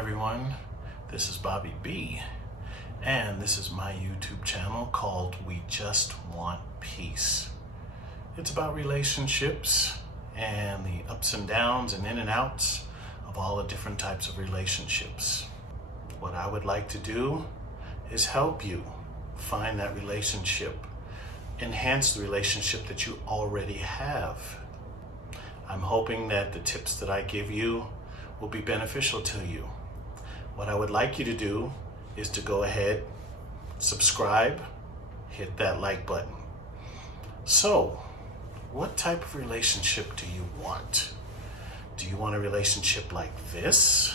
everyone, this is Bobby B, and this is my YouTube channel called We Just Want Peace. It's about relationships and the ups and downs and in and outs of all the different types of relationships. What I would like to do is help you find that relationship, enhance the relationship that you already have. I'm hoping that the tips that I give you will be beneficial to you. What I would like you to do is to go ahead, subscribe, hit that like button. So, what type of relationship do you want? Do you want a relationship like this?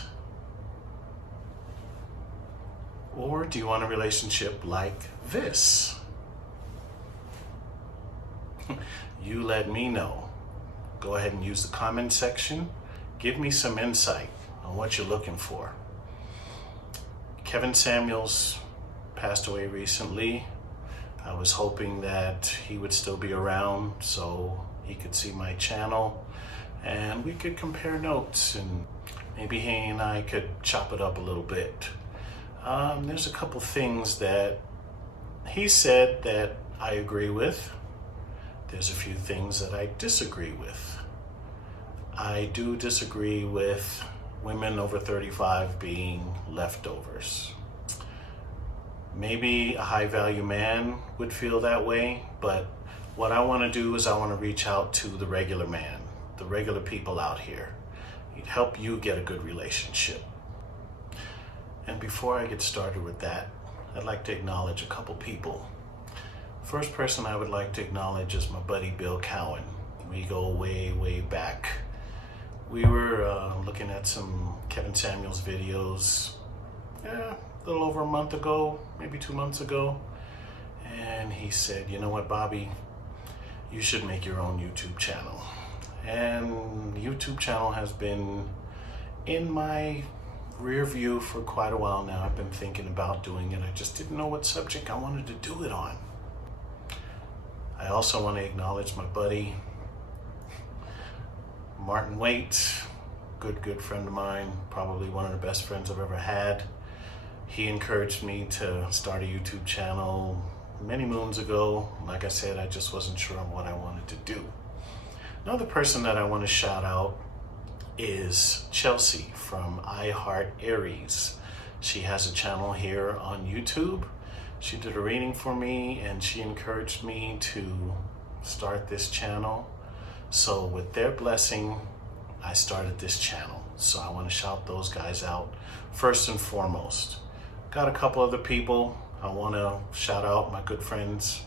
Or do you want a relationship like this? You let me know. Go ahead and use the comment section. Give me some insight on what you're looking for. Kevin Samuels passed away recently. I was hoping that he would still be around so he could see my channel and we could compare notes and maybe he and I could chop it up a little bit. There's a couple things that he said that I agree with. There's a few things that I disagree with. I do disagree with women over 35 being leftovers. Maybe a high value man would feel that way, but what I want to do is I want to reach out to the regular man, the regular people out here. It'd help you get a good relationship. And before I get started with that, I'd like to acknowledge a couple people. First person I would like to acknowledge is my buddy Bill Cowan. We go way, way back. We were looking at some Kevin Samuels videos a little over a month ago, maybe 2 months ago. And he said, you know what, Bobby, you should make your own YouTube channel. And the YouTube channel has been in my rear view for quite a while now. I've been thinking about doing it. I just didn't know what subject I wanted to do it on. I also want to acknowledge my buddy Martin Waite, good friend of mine, probably one of the best friends I've ever had. He encouraged me to start a YouTube channel many moons ago. Like I said, I just wasn't sure on what I wanted to do. Another person that I want to shout out is Chelsea from I Heart Aries. She has a channel here on YouTube. She did a reading for me and she encouraged me to start this channel. So with their blessing, I started this channel. So I want to shout those guys out first and foremost. Got a couple other people. I want to shout out my good friends,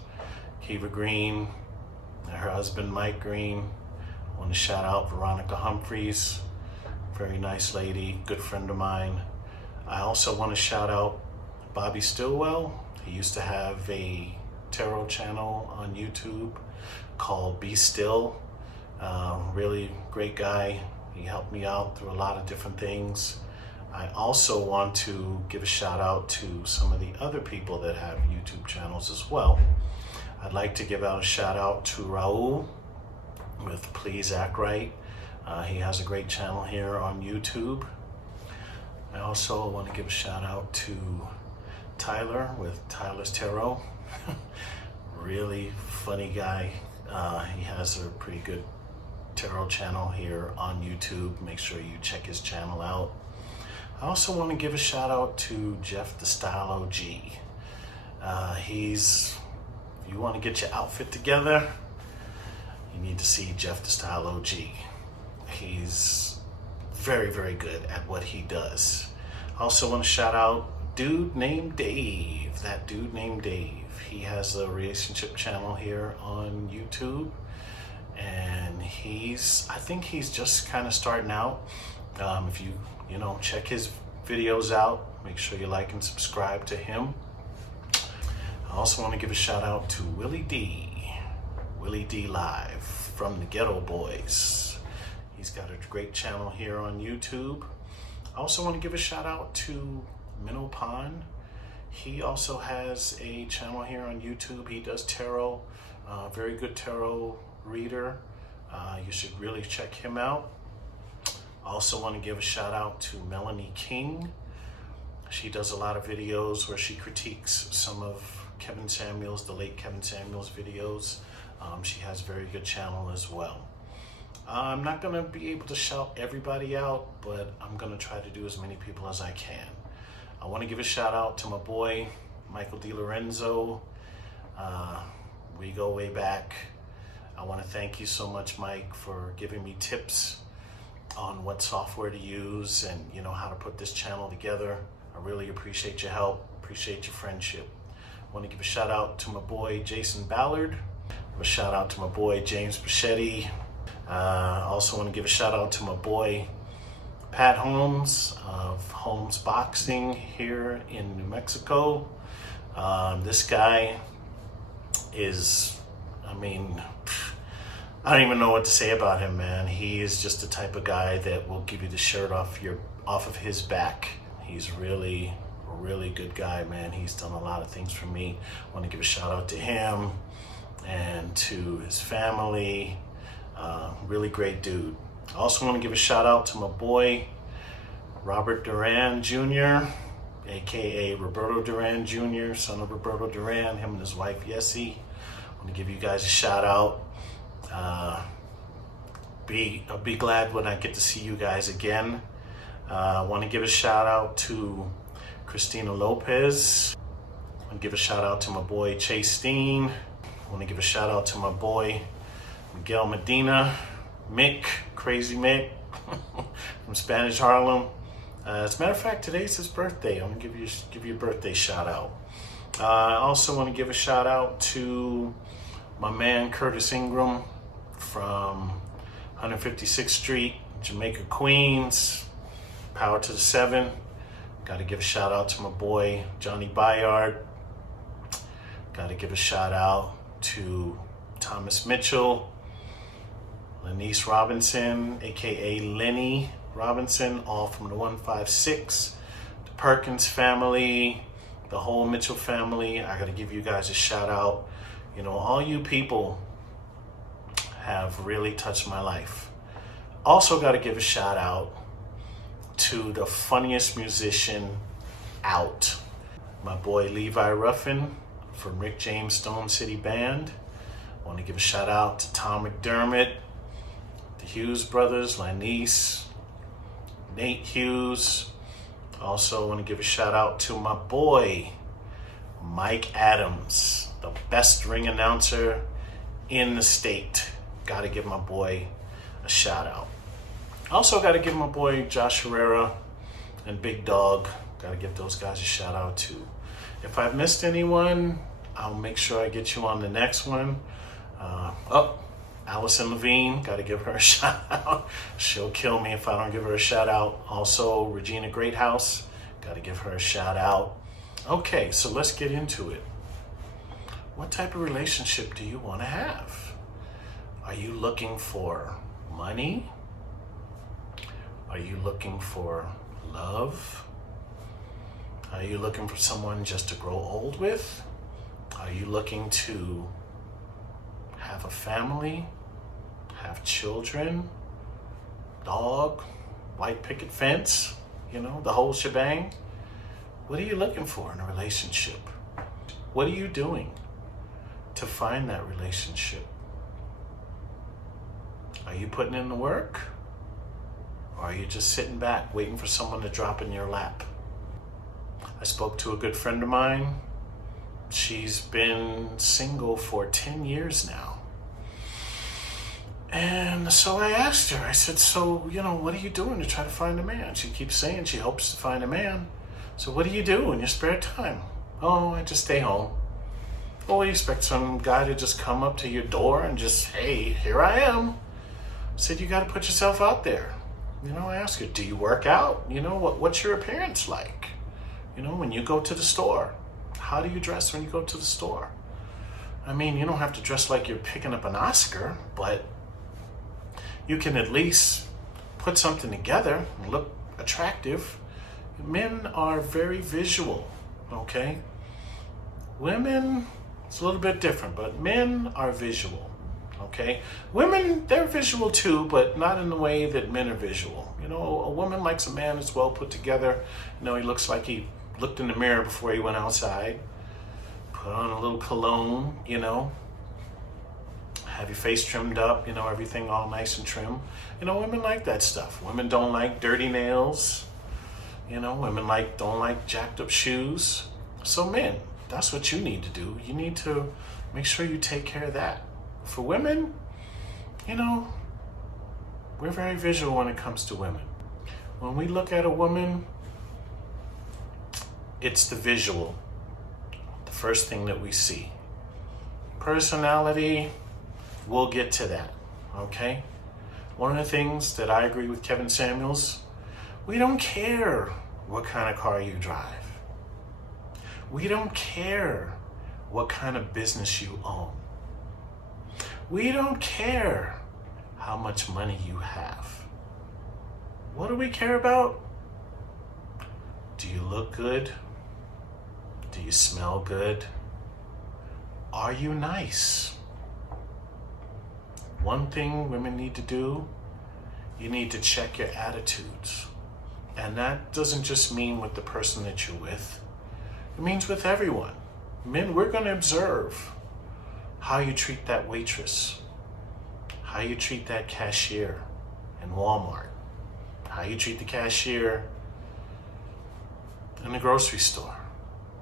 Kiva Green, her husband Mike Green. I want to shout out Veronica Humphreys, very nice lady, good friend of mine. I also want to shout out Bobby Stillwell. He used to have a tarot channel on YouTube called Be Still. Really great guy. He helped me out through a lot of different things. I also want to give a shout out to some of the other people that have YouTube channels as well. I'd like to give out a shout out to Raul with Please Act Right. He has a great channel here on YouTube. I also want to give a shout out to Tyler with Tyler's Tarot. Really funny guy. He has a pretty good tarot channel here on YouTube. Make sure you check his channel out. I also want to give a shout out to Jeff the Style OG. If you want to get your outfit together, you need to see Jeff the Style OG. He's very, very good at what he does. I also want to shout out Dude Named Dave. That Dude Named Dave. He has a relationship channel here on YouTube. And I think he's just kind of starting out. If you check his videos out, make sure you like and subscribe to him. I also want to give a shout out to Willie D Live from the Ghetto Boys. He's got a great channel here on YouTube. I also want to give a shout out to Minnow Pond. He also has a channel here on YouTube. He does tarot, very good tarot reader. You should really check him out. Also want to give a shout out to Melanie King. She does a lot of videos where she critiques some of Kevin Samuels, the late Kevin Samuels videos. She has a very good channel as well. I'm not going to be able to shout everybody out, but I'm going to try to do as many people as I can. I want to give a shout out to my boy, Michael DiLorenzo. We go way back. I want to thank you so much, Mike, for giving me tips on what software to use and how to put this channel together. I really appreciate your help, appreciate your friendship. I want to give a shout out to my boy Jason Ballard. A shout out to my boy James Bichetti. Also want to give a shout out to my boy Pat Holmes of Holmes Boxing here in New Mexico. This guy is, I don't even know what to say about him, man. He is just the type of guy that will give you the shirt off of his back. He's really a really good guy, man. He's done a lot of things for me. I want to give a shout out to him and to his family. Really great dude. I also want to give a shout out to my boy Robert Duran Jr., aka Roberto Duran Jr., son of Roberto Duran, him and his wife Yessie. I want to give you guys a shout out. I'll be glad when I get to see you guys again. I want to give a shout out to Christina Lopez. I want to give a shout out to my boy Chase Steen. I want to give a shout out to my boy Miguel Medina, Mick, Crazy Mick from Spanish Harlem. As a matter of fact, today's his birthday. I'm gonna give you a birthday shout out. I also want to give a shout out to my man Curtis Ingram from 156th Street, Jamaica, Queens. Power to the 7. Got to give a shout out to my boy Johnny Bayard. Got to give a shout out to Thomas Mitchell, Lenice Robinson, aka Lenny Robinson, all from the 156, the Perkins family, the whole Mitchell family. I got to give you guys a shout out. All you people have really touched my life. Also got to give a shout out to the funniest musician out, my boy Levi Ruffin from Rick James Stone City Band. I want to give a shout out to Tom McDermott, the Hughes brothers, Lanice, Nate Hughes. Also want to give a shout out to my boy Mike Adams, the best ring announcer in the state. Got to give my boy a shout out. Also got to give my boy Josh Herrera and Big Dog. Got to give those guys a shout out too. If I've missed anyone, I'll make sure I get you on the next one. Allison Levine, got to give her a shout out. She'll kill me if I don't give her a shout out. Also, Regina Greathouse, got to give her a shout out. Okay, so let's get into it. What type of relationship do you want to have? Are you looking for money? Are you looking for love? Are you looking for someone just to grow old with? Are you looking to have a family, have children, dog, white picket fence, the whole shebang? What are you looking for in a relationship? What are you doing to find that relationship? Are you putting in the work? Or are you just sitting back waiting for someone to drop in your lap? I spoke to a good friend of mine. She's been single for 10 years now. And so I asked her, I said, so, what are you doing to try to find a man? She keeps saying she hopes to find a man. So what do you do in your spare time? Oh, I just stay home. Well, you expect some guy to just come up to your door and just, hey, here I am. I said, you got to put yourself out there. I ask her, do you work out? What's your appearance like? When you go to the store, how do you dress when you go to the store? You don't have to dress like you're picking up an Oscar, but you can at least put something together and look attractive. Men are very visual, okay? Women, it's a little bit different, but men are visual. Okay? Women, they're visual too, but not in the way that men are visual. You know, a woman likes a man that's well put together. You know, he looks like he looked in the mirror before he went outside. Put on a little cologne, you know. Have your face trimmed up, you know, everything all nice and trim. You know, women like that stuff. Women don't like dirty nails. You know, women don't like jacked up shoes. So men, that's what you need to do. You need to make sure you take care of that. For women, you know, we're very visual when it comes to women. When we look at a woman, it's the visual, the first thing that we see. Personality, we'll get to that, okay? One of the things that I agree with Kevin Samuels, we don't care what kind of car you drive. We don't care what kind of business you own. We don't care how much money you have. What do we care about? Do you look good? Do you smell good? Are you nice? One thing women need to do, you need to check your attitudes. And that doesn't just mean with the person that you're with. It means with everyone. Men, we're going to observe how you treat that waitress, how you treat that cashier in Walmart, how you treat the cashier in the grocery store.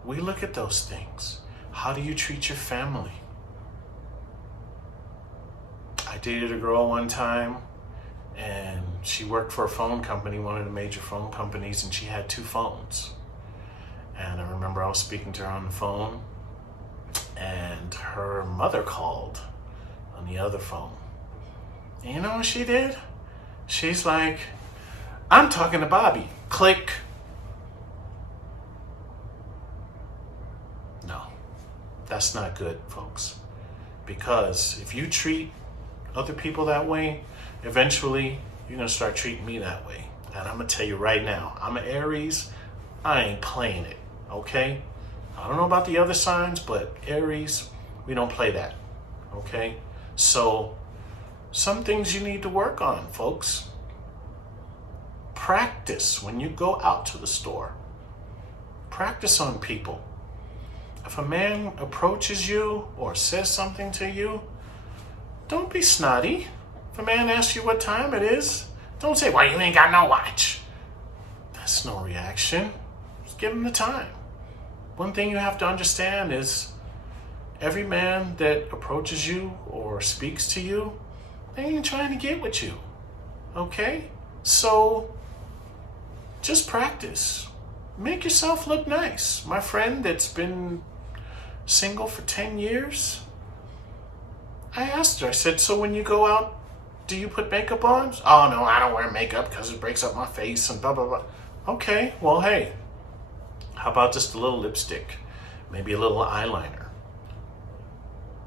We look at those things. How do you treat your family? I dated a girl one time, and she worked for a phone company, one of the major phone companies, and she had 2 phones. And I remember I was speaking to her on the phone, and her mother called on the other phone. And you know what she did? She's like, I'm talking to Bobby. Click. No, that's not good, folks. Because if you treat other people that way, eventually you're going to start treating me that way. And I'm going to tell you right now, I'm an Aries. I ain't playing it, okay? I don't know about the other signs, but Aries, we don't play that, okay? So some things you need to work on, folks. Practice when you go out to the store. Practice on people. If a man approaches you or says something to you, don't be snotty. If a man asks you what time it is, don't say, well, you ain't got no watch. That's no reaction. Just give him the time. One thing you have to understand is every man that approaches you or speaks to you, they ain't trying to get with you. Okay? So just practice. Make yourself look nice. My friend that's been single for 10 years, I asked her, I said, so when you go out, do you put makeup on? Oh, no, I don't wear makeup because it breaks up my face and blah, blah, blah. Okay, well, hey, how about just a little lipstick? Maybe a little eyeliner.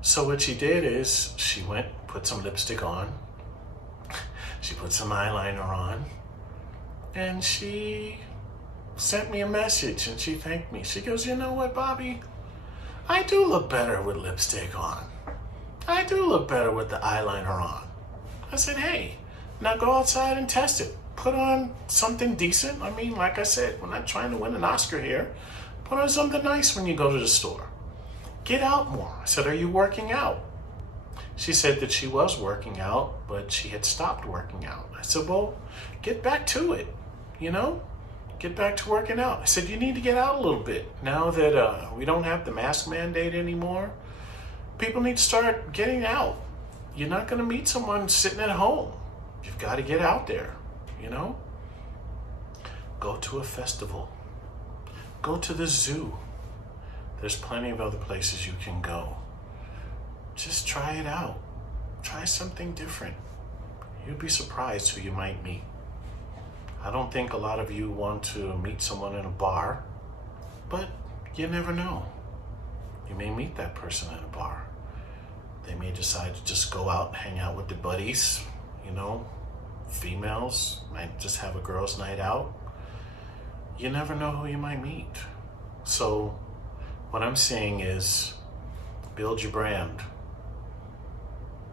So what she did is she went, put some lipstick on. She put some eyeliner on. And she sent me a message and she thanked me. She goes, you know what, Bobby? I do look better with lipstick on. I do look better with the eyeliner on. I said, hey, now go outside and test it. Put on something decent. I mean, like I said, we're not trying to win an Oscar here. Put on something nice when you go to the store. Get out more. I said, are you working out? She said that she was working out, but she had stopped working out. I said, well, get back to it, you know? Get back to working out. I said, you need to get out a little bit. Now that we don't have the mask mandate anymore, people need to start getting out. You're not going to meet someone sitting at home. You've got to get out there, you know? Go to a festival. Go to the zoo. There's plenty of other places you can go. Just try it out. Try something different. You'd be surprised who you might meet. I don't think a lot of you want to meet someone in a bar, but you never know. You may meet that person in a bar. They may decide to just go out and hang out with their buddies, you know. Females might just have a girls' night out. You never know who you might meet. So what I'm saying is build your brand.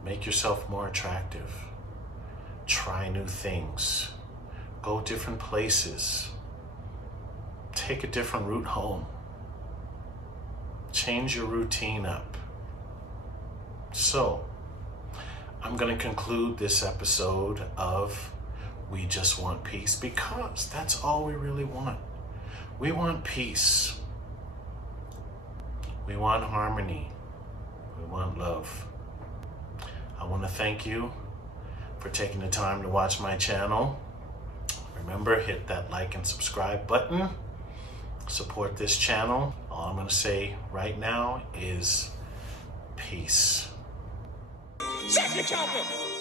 Make yourself more attractive. Try new things. Go different places. Take a different route home. Change your routine up. So, I'm going to conclude this episode of We Just Want Peace, because that's all we really want. We want peace. We want harmony. We want love. I want to thank you for taking the time to watch my channel. Remember, hit that like and subscribe button. Support this channel. All I'm going to say right now is peace. Check it, Calvin!